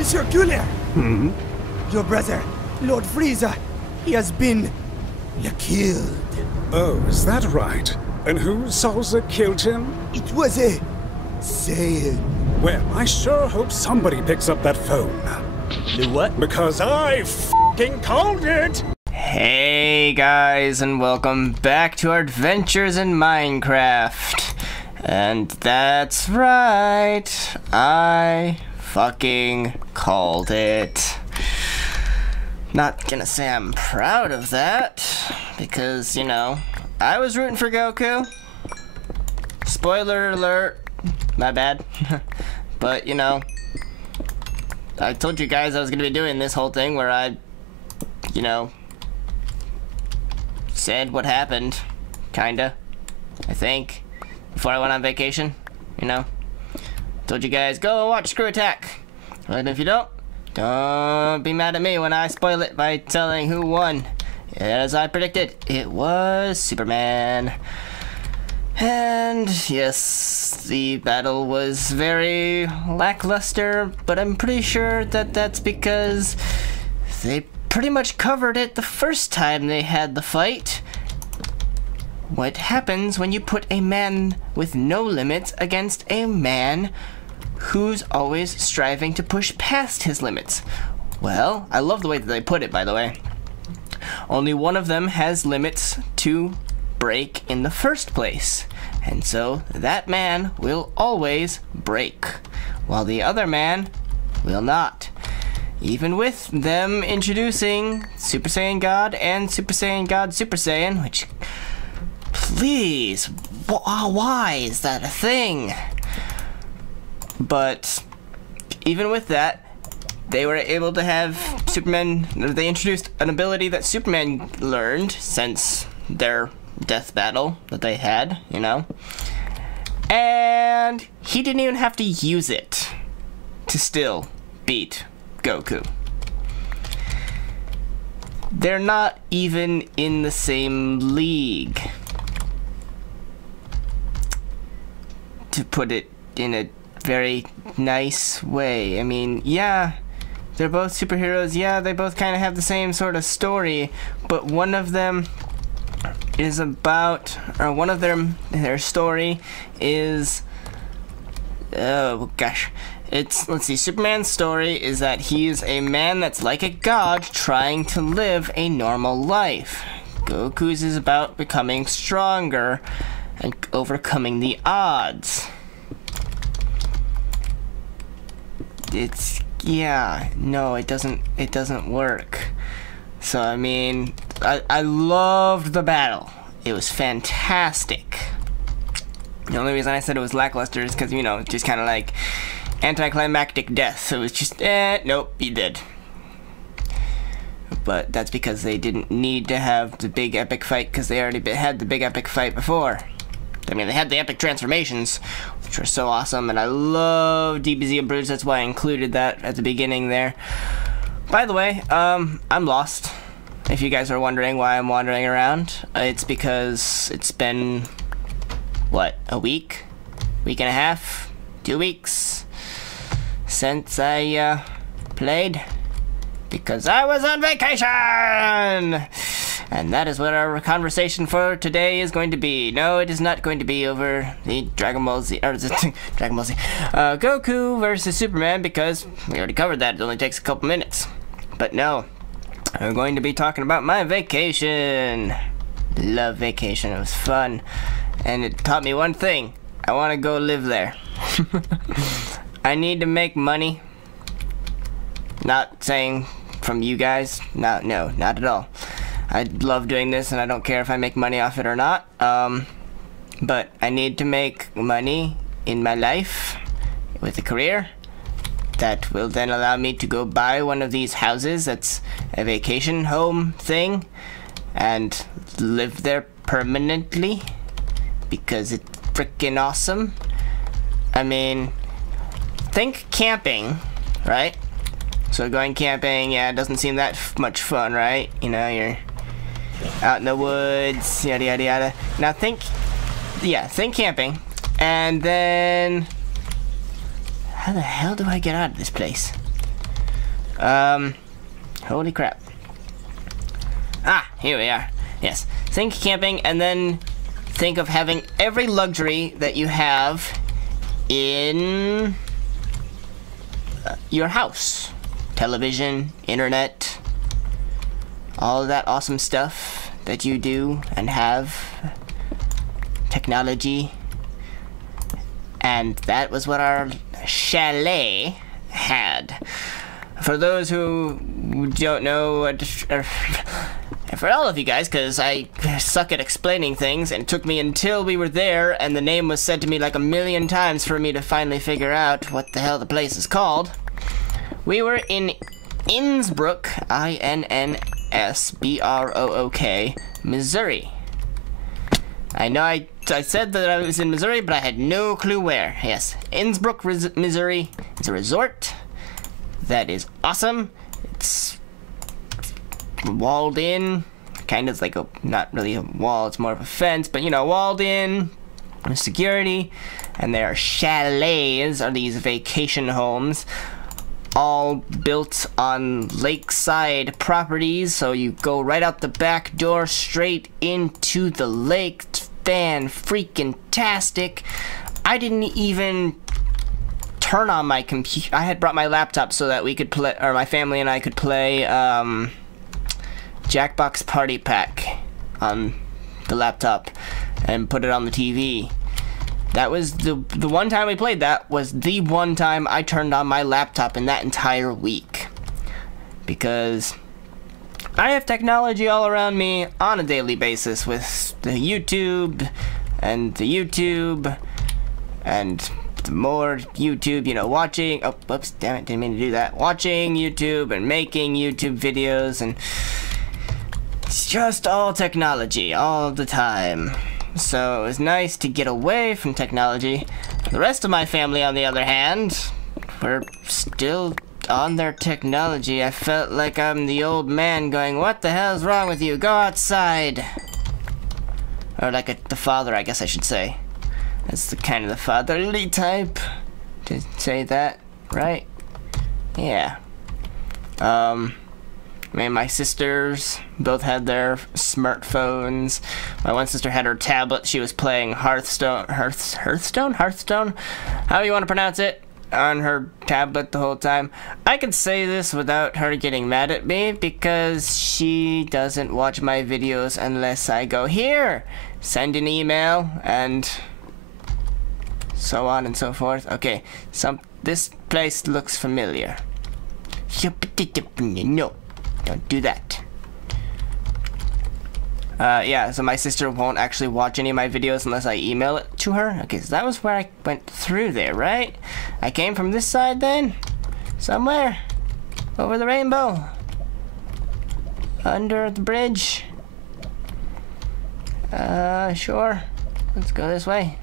Monsieur Guller! Hmm? Your brother, Lord Frieza, he has been killed. Oh, is that right? And who Salza killed him? It was a Saiyan. Well, I sure hope somebody picks up that phone. The what? Because I f***ing called it! Hey guys, and welcome back to our adventures in Minecraft. And that's right, I fucking called it. Not gonna say I'm proud of that, because, you know, I was rooting for Goku. Spoiler alert, my bad. But, you know, I told you guys I was gonna be doing this whole thing where I, you know, said what happened, kinda, I think, before I went on vacation, you know. Told you guys, go watch Screw Attack. And if you don't be mad at me when I spoil it by telling who won. As I predicted, it was Superman. And yes, the battle was very lackluster, but I'm pretty sure that that's because they pretty much covered it the first time they had the fight. What happens when you put a man with no limits against a man who's always striving to push past his limits? Well, I love the way that they put it, by the way. Only one of them has limits to break in the first place, and so that man will always break, while the other man will not. Even with them introducing Super Saiyan God and Super Saiyan God Super Saiyan, which, please, why is that a thing? But even with that, they were able to have Superman, they introduced an ability that Superman learned since their death battle that they had, you know? And he didn't even have to use it to still beat Goku. They're not even in the same league, to put it in a very nice way. I mean, yeah, they're both superheroes, yeah, they both kind of have the same sort of story, but one of them is about, or one of their story is, oh gosh, it's, let's see, Superman's story is that he's a man that's like a god trying to live a normal life. Goku's is about becoming stronger and overcoming the odds. It's, yeah, no, it doesn't work. So, I mean, I loved the battle. It was fantastic. The only reason I said it was lackluster is because, you know, just kind of like anticlimactic death. So it was just, nope, he did. But that's because they didn't need to have the big epic fight, because they already had the big epic fight before. I mean, they had the epic transformations, which were so awesome, and I love DBZ and Bruce. That's why I included that at the beginning there. By the way, I'm lost. If you guys are wondering why I'm wandering around, it's because it's been, what, a week? Week and a half? 2 weeks? Since I, played? Because I was on vacation! And that is what our conversation for today is going to be. No, it is not going to be over the Dragon Ball Z, or Dragon Ball Z, Goku versus Superman, because we already covered that. It only takes a couple minutes. But no, I'm going to be talking about my vacation. Love vacation, it was fun. And it taught me one thing. I want to go live there. I need to make money. Not saying from you guys, no, not at all. I love doing this and I don't care if I make money off it or not. But I need to make money in my life with a career that will then allow me to go buy one of these houses that's a vacation home thing and live there permanently because it's freaking awesome. I mean, think camping, right? So going camping, yeah, it doesn't seem that much fun, right? You know, you're out in the woods, yada yada yada. Now think camping, and then how the hell do I get out of this place? Holy crap. Ah, here we are. Yes. Think camping, and then think of having every luxury that you have in your house. Television, internet, all of that awesome stuff that you do and have. Technology. And that was what our chalet had. For those who don't know, for all of you guys, because I suck at explaining things, and it took me until we were there and the name was said to me like a million times for me to finally figure out what the hell the place is called. We were in Innsbrook, I-N-N-S-B-R-O-O-K, Missouri. I know I said that I was in Missouri, but I had no clue where. Yes, Innsbrook, Missouri. It's a resort that is awesome. It's walled in, kind of like a, not really a wall, it's more of a fence, but you know, walled in, with security, and there are chalets, or these vacation homes, all built on lakeside properties, so you go right out the back door straight into the lake. It's fan-freaking-tastic. I didn't even turn on my computer. I had brought my laptop so that we could play, or my family and I could play Jackbox Party Pack on the laptop and put it on the TV. That was the one time we played. That was the one time I turned on my laptop in that entire week, because I have technology all around me on a daily basis with the YouTube and the more YouTube, you know, watching, oh, whoops, damn it, didn't mean to do that, watching YouTube and making YouTube videos, and it's just all technology all the time. So it was nice to get away from technology. The rest of my family, on the other hand, were still on their technology. I felt like I'm the old man going, what the hell's wrong with you? Go outside. Or like the father, I guess I should say. That's the kind of the fatherly type to say that, right? Yeah. Me and my sisters both had their smartphones. My one sister had her tablet. She was playing Hearthstone? Hearthstone? How do you want to pronounce it? On her tablet the whole time. I can say this without her getting mad at me, because she doesn't watch my videos unless I go, here, send an email, and so on and so forth. Okay, this place looks familiar. No, don't do that. Yeah, so my sister won't actually watch any of my videos unless I email it to her. Okay, so that was where I went through there, right? I came from this side then? Somewhere? Over the rainbow? Under the bridge? Sure. Let's go this way.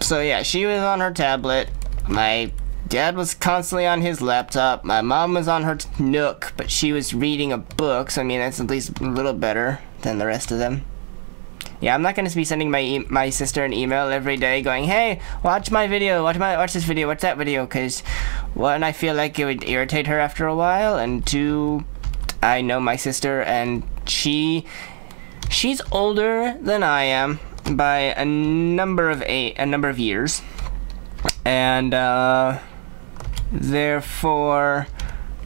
So yeah, she was on her tablet. My dad was constantly on his laptop. My mom was on her Nook, but she was reading a book, so I mean, that's at least a little better than the rest of them. Yeah, I'm not going to be sending my sister an email every day going, hey, watch my video, watch this video, watch that video, because one, I feel like it would irritate her after a while, and two, I know my sister, and she's older than I am by a number of years, and therefore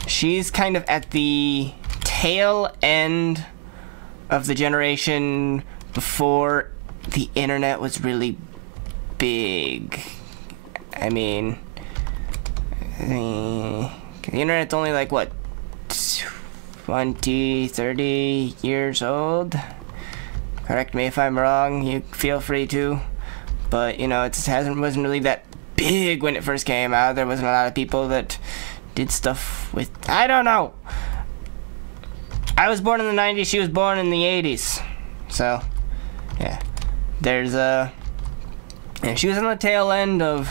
she's kind of at the tail end of the generation before the internet was really big. I mean, the internet's only like what, 20, 30 years old? Correct me if I'm wrong, you feel free to. But, you know, it wasn't really that big when it first came out. There wasn't a lot of people that did stuff with, I don't know. I was born in the 90s, she was born in the 80s. So, yeah. There's and she was on the tail end of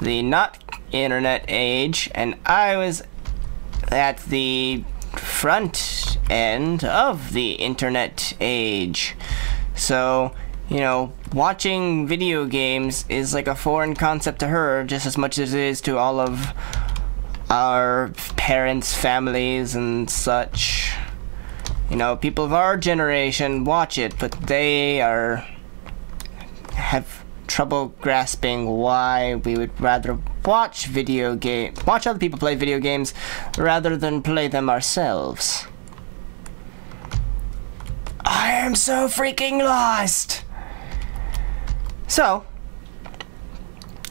the not internet age, and I was at the front end of the internet age. So, you know, watching video games is like a foreign concept to her just as much as it is to all of our parents' families and such. You know, people of our generation watch it, but they have trouble grasping why we would rather watch other people play video games rather than play them ourselves. I am so freaking lost! So,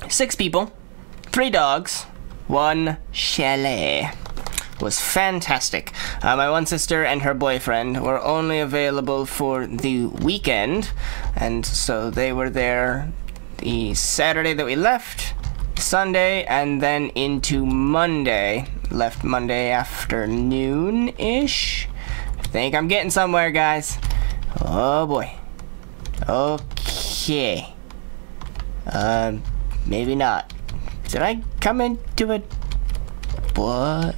6 people, 3 dogs, 1 chalet. Was fantastic. My one sister and her boyfriend were only available for the weekend, and so they were there the Saturday that we left, Sunday, and then into Monday. Left Monday afternoon-ish. I think I'm getting somewhere, guys. Oh boy. Okay. Maybe not. Did I come into a... What?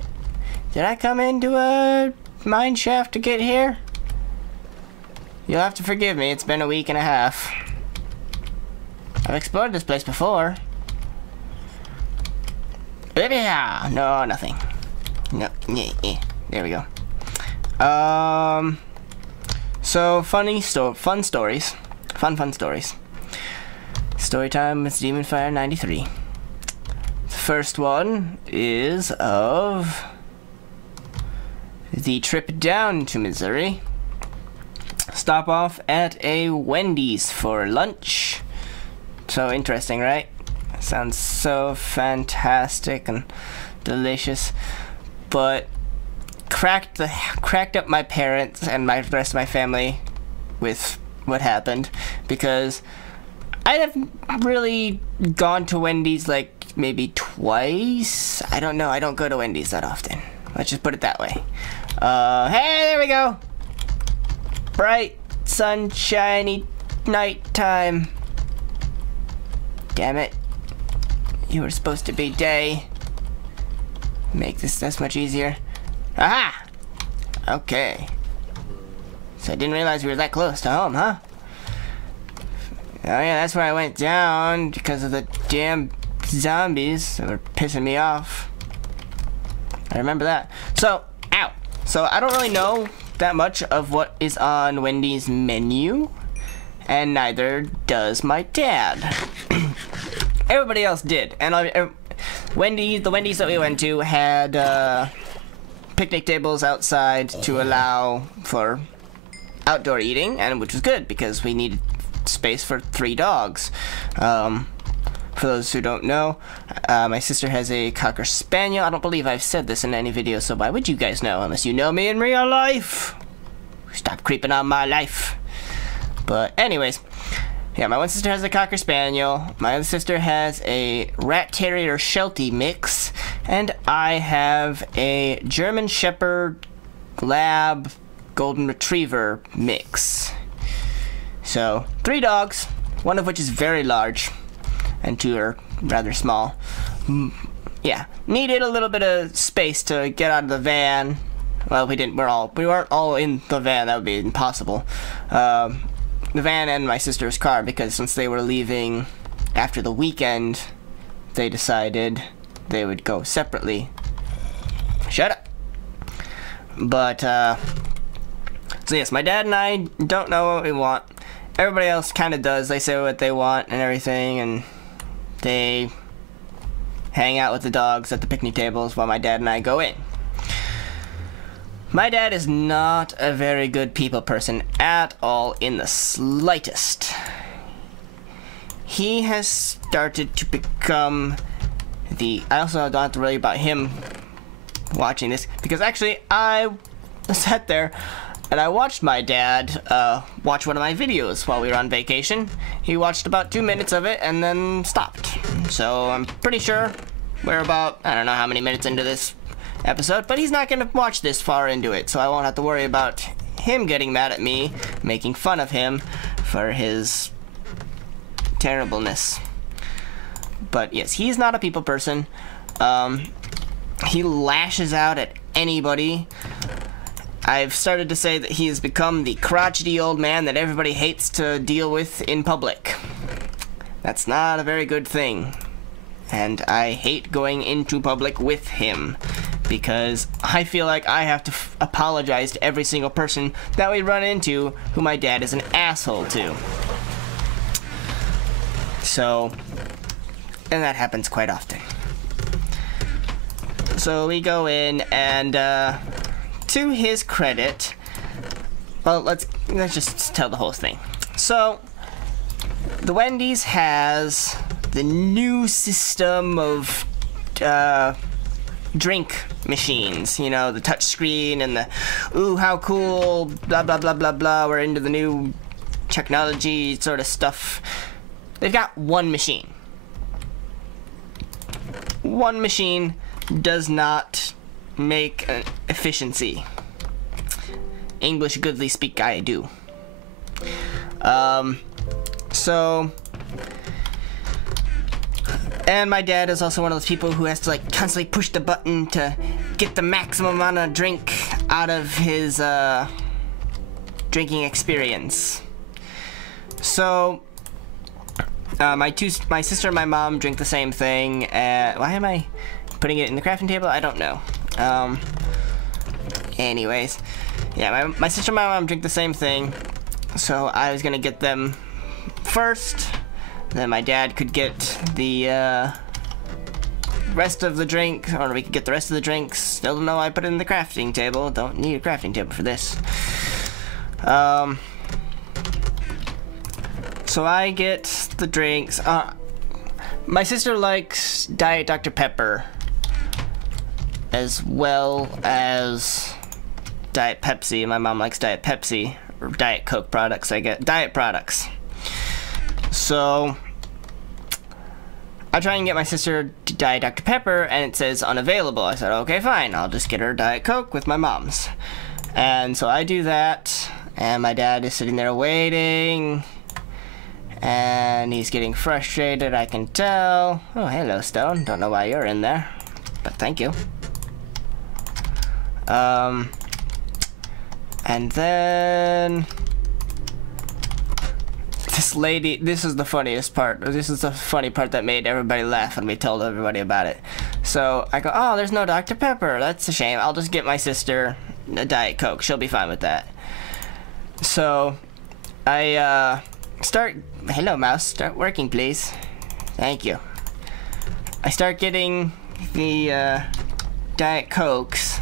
Did I come into a mine shaft to get here? You'll have to forgive me, it's been a week and a half. I've explored this place before. No, nothing. No, there we go. So fun stories. Fun stories. Story time with Demonfire 93. The first one is of the trip down to Missouri. Stop off at a Wendy's for lunch. So interesting, right? Sounds so fantastic and delicious, but cracked up my parents and the rest of my family with what happened, because I have really gone to Wendy's like maybe twice. I don't know. I don't go to Wendy's that often. Let's just put it that way. Hey, there we go. Bright, sunshiny nighttime. Damn it. You were supposed to be day. Make this much easier. Aha! Okay. So I didn't realize we were that close to home, huh? Oh yeah, that's where I went down because of the damn zombies that were pissing me off. I remember that. So, ow. So I don't really know that much of what is on Wendy's menu, and neither does my dad. Everybody else did, and the Wendy's that we went to had picnic tables outside to allow for outdoor eating, and which was good because we needed space for 3 dogs. For those who don't know, my sister has a Cocker Spaniel. I don't believe I've said this in any video, so why would you guys know unless you know me in real life? Stop creeping on my life. But anyways, yeah, my one sister has a Cocker Spaniel, my other sister has a Rat Terrier Sheltie mix, and I have a German Shepherd Lab Golden Retriever mix. So, 3 dogs, one of which is very large, and 2 are rather small. Yeah, needed a little bit of space to get out of the van. Well, we weren't all in the van, that would be impossible. The van and my sister's car, because since they were leaving after the weekend, they decided they would go separately. Shut up. But, so yes, my dad and I don't know what we want. Everybody else kind of does. They say what they want and everything, and they hang out with the dogs at the picnic tables while my dad and I go in. My dad is not a very good people person at all, in the slightest. He has started to become I also don't have to worry about him watching this, because actually I sat there and I watched my dad watch one of my videos while we were on vacation. He watched about 2 minutes of it and then stopped. So I'm pretty sure we're about, I don't know how many minutes into this episode, but he's not gonna watch this far into it, so I won't have to worry about him getting mad at me, making fun of him for his terribleness. But yes, he's not a people person. He lashes out at anybody, I've started to say that he has become the crotchety old man that everybody hates to deal with in public. That's not a very good thing. And I hate going into public with him, because I feel like I have to apologize to every single person that we run into who my dad is an asshole to. So, and that happens quite often. So we go in, and to his credit, well, let's just tell the whole thing. So, the Wendy's has the new system of drink machines, you know, the touch screen and the, ooh, how cool, blah, blah, blah, blah, blah, we're into the new technology sort of stuff. They've got one machine. One machine does not make an efficiency. English goodly speak I do. So, and my dad is also one of those people who has to like constantly push the button to get the maximum amount of drink out of his drinking experience. So my sister and my mom drink the same thing. Why am I putting it in the crafting table? I don't know. Anyways, yeah, my sister and my mom drink the same thing, so I was gonna get them first. Then my dad could get the rest of the drink, or we could get the rest of the drinks. Still don't know why I put it in the crafting table. Don't need a crafting table for this. So I get the drinks. My sister likes Diet Dr. Pepper as well as Diet Pepsi. My mom likes Diet Pepsi, or Diet Coke products. I get diet products. So I try and get my sister to Diet Dr. Pepper, and it says unavailable. I said, okay, fine, I'll just get her Diet Coke with my mom's. And so I do that, and my dad is sitting there waiting, and he's getting frustrated, I can tell. Oh, hello, Stone. Don't know why you're in there, but thank you. And then this lady, this is the funniest part. This is the funny part that made everybody laugh when we told everybody about it. So I go, oh, there's no Dr. Pepper. That's a shame. I'll just get my sister a Diet Coke. She'll be fine with that. So I start, hello mouse, start working please. Thank you. I start getting the Diet Cokes,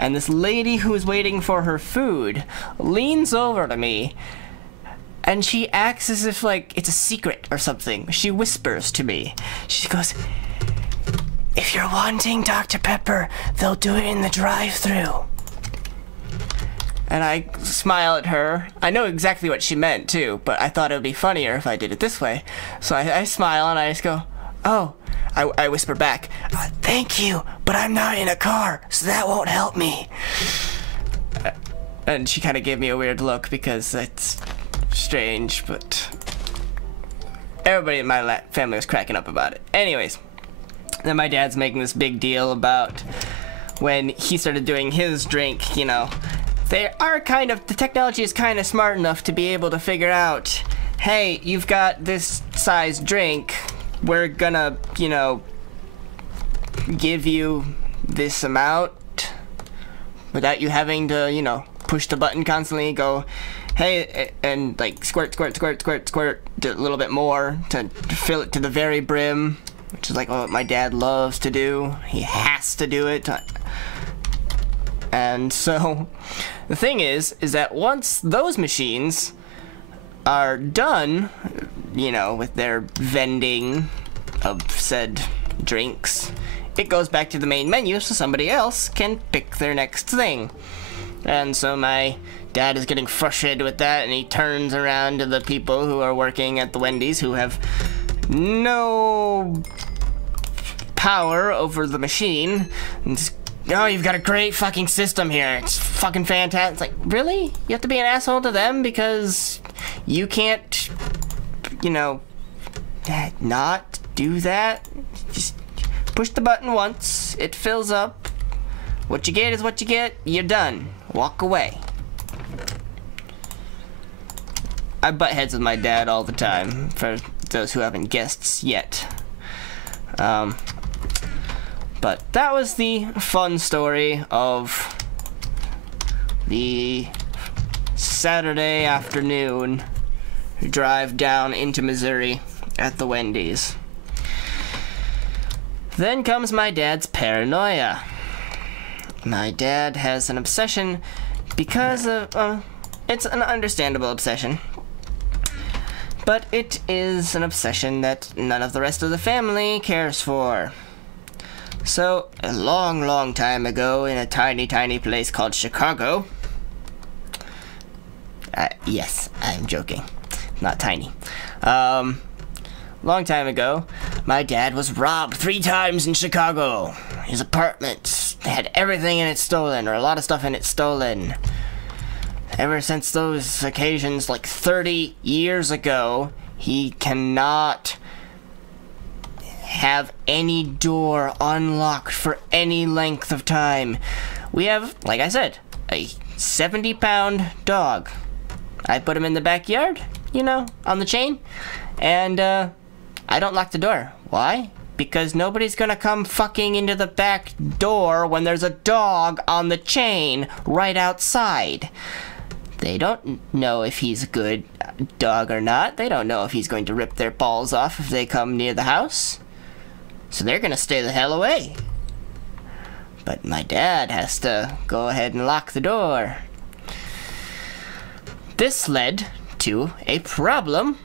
and this lady who is waiting for her food leans over to me, and she acts as if like it's a secret or something. She whispers to me. She goes, if you're wanting Dr. Pepper, they'll do it in the drive-thru. And I smile at her. I know exactly what she meant too, but I thought it would be funnier if I did it this way. So I smile and I just go, oh. I whisper back, thank you, but I'm not in a car, so that won't help me. And she kind of gave me a weird look because it's strange, but everybody in my family was cracking up about it. Anyways, then my dad's making this big deal about when he started doing his drink, you know, they are kind of, the technology is kind of smart enough to be able to figure out, hey, you've got this size drink, we're gonna, you know, give you this amount without you having to, you know, push the button constantly, go, hey, and like squirt, squirt, squirt, squirt, squirt a little bit more to fill it to the very brim, which is like what my dad loves to do. He has to do it. And so the thing is that once those machines are done, you know, with their vending of said drinks, it goes back to the main menu so somebody else can pick their next thing. And so my dad is getting frustrated with that, and he turns around to the people who are working at the Wendy's who have no power over the machine, and just, oh, you've got a great fucking system here, it's fucking fantastic. It's like, really? You have to be an asshole to them because you can't, you know, not do that? Just push the button once, it fills up, What you get is what you get. You're done. Walk away. I butt heads with my dad all the time, for those who haven't guessed yet. But that was the fun story of the Saturday afternoon drive down into Missouri at the Wendy's. Then comes my dad's paranoia. My dad has an obsession because of, it's an understandable obsession, but it is an obsession that none of the rest of the family cares for. So, a long, long time ago, in a tiny, tiny place called Chicago, yes, I'm joking, not tiny, long time ago, my dad was robbed 3 times in Chicago. His apartment had everything in it stolen, or a lot of stuff in it stolen. Ever since those occasions, like 30 years ago, he cannot have any door unlocked for any length of time. We have, like I said, a 70-pound dog. I put him in the backyard, you know, on the chain, and I don't lock the door. Why? Because nobody's gonna come fucking into the back door when there's a dog on the chain right outside. They don't know if he's a good dog or not. They don't know if he's going to rip their balls off if they come near the house. So they're gonna stay the hell away. But my dad has to go ahead and lock the door. This led to a problem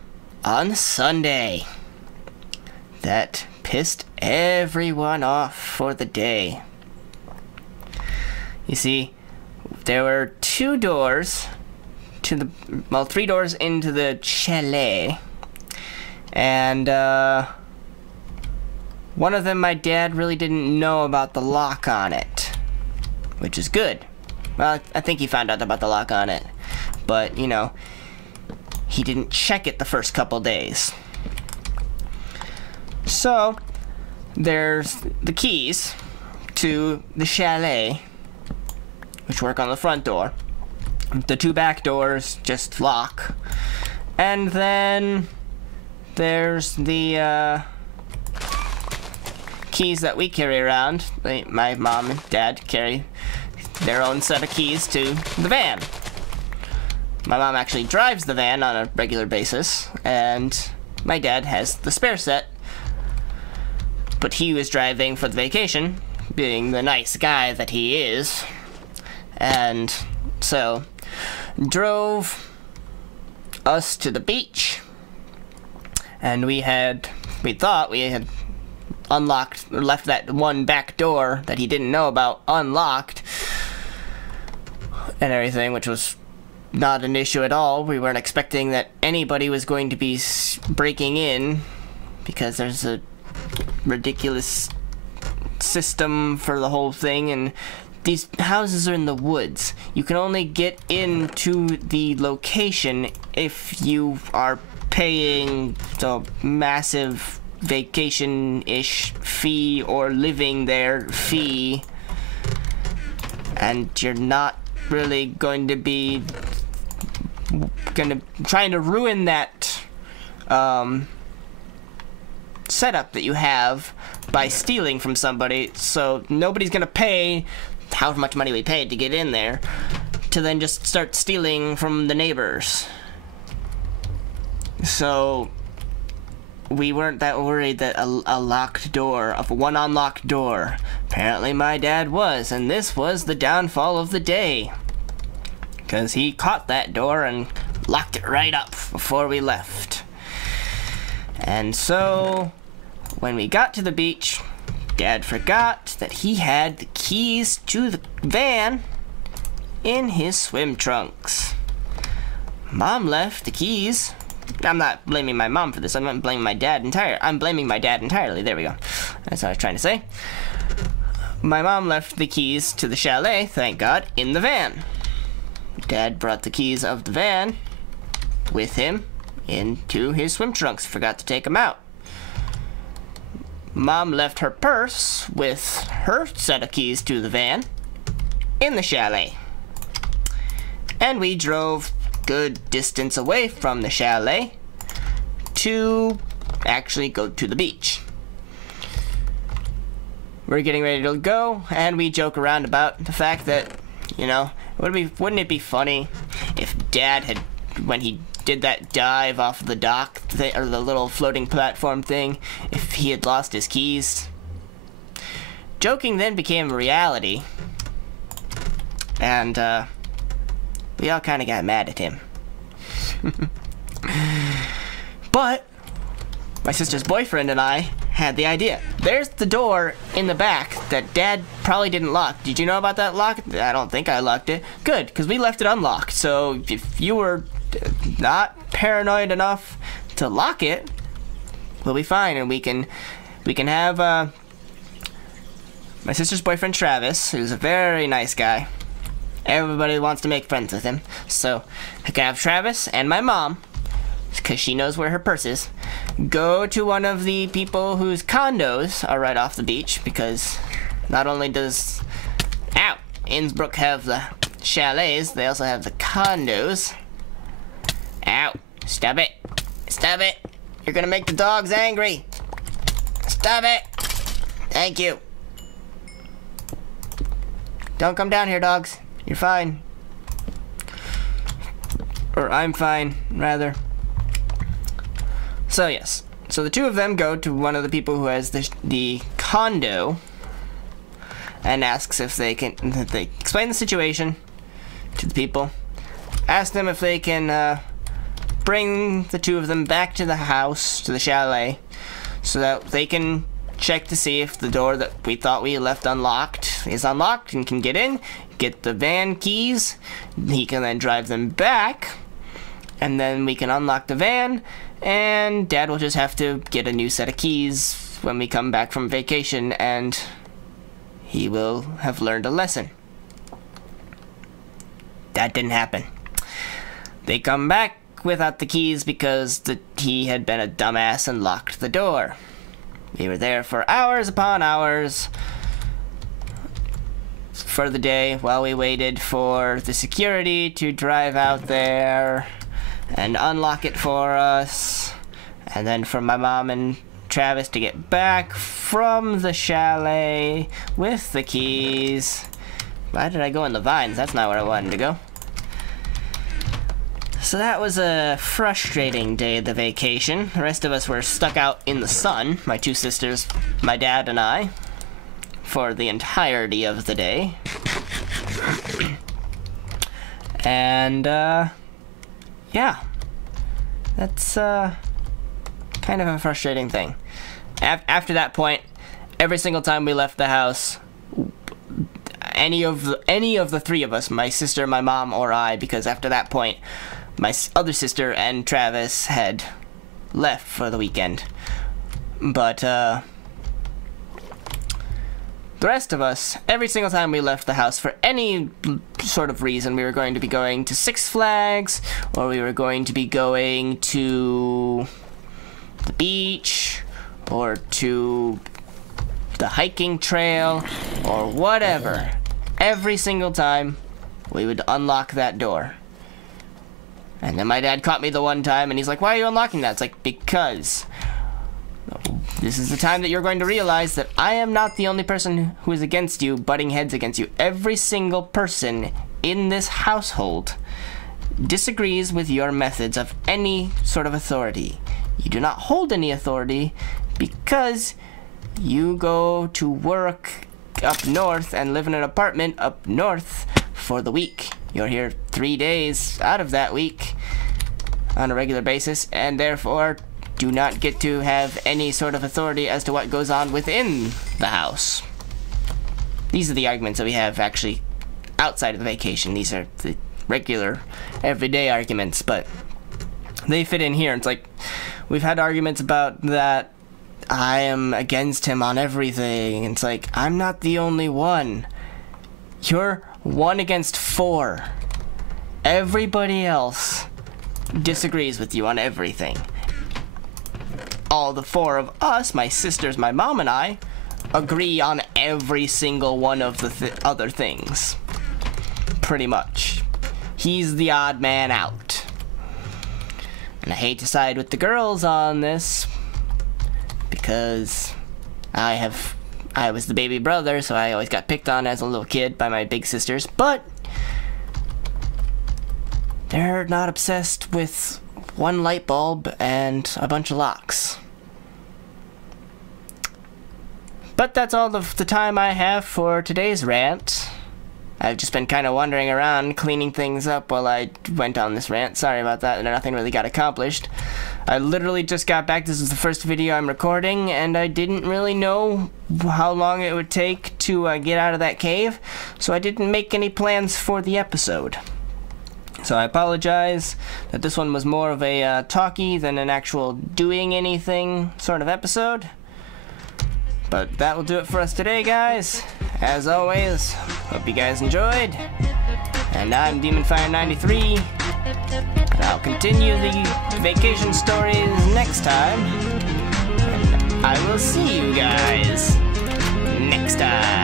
on Sunday that pissed everyone off for the day. You see, there were 2 doors to the, well, 3 doors into the chalet, and one of them my dad really didn't know about the lock on it, which is good. Well, I think he found out about the lock on it, but, you know, he didn't check it the first couple days. So, there's the keys to the chalet, which work on the front door. The 2 back doors just lock. And then there's the keys that we carry around. My mom and dad carry their own set of keys to the van. My mom actually drives the van on a regular basis, and my dad has the spare set. But he was driving for the vacation, being the nice guy that he is, and so drove us to the beach, and we thought we had unlocked, or left that one back door that he didn't know about unlocked and everything, which was not an issue at all. We weren't expecting that anybody was going to be breaking in, because there's a ridiculous system for the whole thing, and these houses are in the woods. You can only get into the location if you are paying the massive vacation-ish fee or living there fee, and you're not really going to be trying to ruin that setup that you have by stealing from somebody. So nobody's gonna pay however much money we paid to get in there to then just start stealing from the neighbors. So we weren't that worried that a locked door, of one unlocked door. Apparently my dad was, and this was the downfall of the day, because he caught that door and locked it right up before we left. And so when we got to the beach, Dad forgot that he had the keys to the van in his swim trunks. Mom left the keys. I'm not blaming my mom for this. I'm not blaming my dad entirely. I'm blaming my dad entirely. There we go. That's what I was trying to say. My mom left the keys to the chalet, thank God, in the van. Dad brought the keys of the van with him into his swim trunks. Forgot to take them out. Mom left her purse with her set of keys to the van in the chalet. And we drove good distance away from the chalet to actually go to the beach. We're getting ready to go, and we joke around about the fact that, you know, wouldn't it be funny if Dad had, when he did that dive off the dock, or the little floating platform thing, if he had lost his keys? Joking then became a reality, and we all kind of got mad at him. But my sister's boyfriend and I had the idea. There's the door in the back that Dad probably didn't lock. Did you know about that lock? I don't think I locked it. Good, because we left it unlocked. So if you were not paranoid enough to lock it, we'll be fine, and we can have my sister's boyfriend Travis, who's a very nice guy. Everybody wants to make friends with him. So I can have Travis and my mom, because she knows where her purse is, go to one of the people whose condos are right off the beach, because not only does Innsbruck have the chalets, they also have the condos. Ow! Stop it! Stop it! You're gonna make the dogs angry! Stop it! Thank you! Don't come down here, dogs. You're fine. Or I'm fine, rather. So yes, so the two of them go to one of the people who has the condo and asks if they explain the situation to the people. Ask them if they can bring the two of them back to the house, to the chalet, so that they can check to see if the door that we thought we left unlocked is unlocked and can get in, get the van keys. He can then drive them back, and then we can unlock the van, and Dad will just have to get a new set of keys when we come back from vacation, and he will have learned a lesson. That didn't happen. They come back without the keys because he had been a dumbass and locked the door. We were there for hours upon hours for the day while we waited for the security to drive out there and unlock it for us, and then for my mom and Travis to get back from the chalet with the keys. Why did I go in the vines? That's not where I wanted to go. So that was a frustrating day of the vacation. The rest of us were stuck out in the sun, my two sisters, my dad, and I, for the entirety of the day. And, yeah. That's, kind of a frustrating thing. After that point, every single time we left the house, any of the three of us, my sister, my mom, or I, because after that point, my other sister and Travis had left for the weekend. But, the rest of us, every single time we left the house for any sort of reason, we were going to be going to Six Flags, or we were going to be going to the beach, or to the hiking trail, or whatever. Every single time, we would unlock that door. And then my dad caught me the one time, and he's like, "Why are you unlocking that?" It's like, because this is the time that you're going to realize that I am not the only person who is against you, butting heads against you. Every single person in this household disagrees with your methods of any sort of authority. You do not hold any authority because you go to work up north and live in an apartment up north for the week. You're here 3 days out of that week on a regular basis, and therefore do not get to have any sort of authority as to what goes on within the house. These are the arguments that we have actually outside of the vacation. These are the regular, everyday arguments, but they fit in here. It's like, we've had arguments about that I am against him on everything. It's like, I'm not the only one. You're 1 against 4. Everybody else disagrees with you on everything. All the 4 of us, my sisters, my mom, and I, agree on every single one of the other things. pretty much. He's the odd man out. And I hate to side with the girls on this, because I was the baby brother, so I always got picked on as a little kid by my big sisters, but they're not obsessed with one light bulb and a bunch of locks. But that's all of the time I have for today's rant. I've just been kind of wandering around cleaning things up while I went on this rant. Sorry about that, and nothing really got accomplished. I literally just got back. This is the first video I'm recording, and I didn't really know how long it would take to get out of that cave, so I didn't make any plans for the episode. So I apologize that this one was more of a talkie than an actual doing anything sort of episode. But that will do it for us today, guys. As always, hope you guys enjoyed. And I'm DemonFire93. And I'll continue the vacation stories next time. And I will see you guys next time.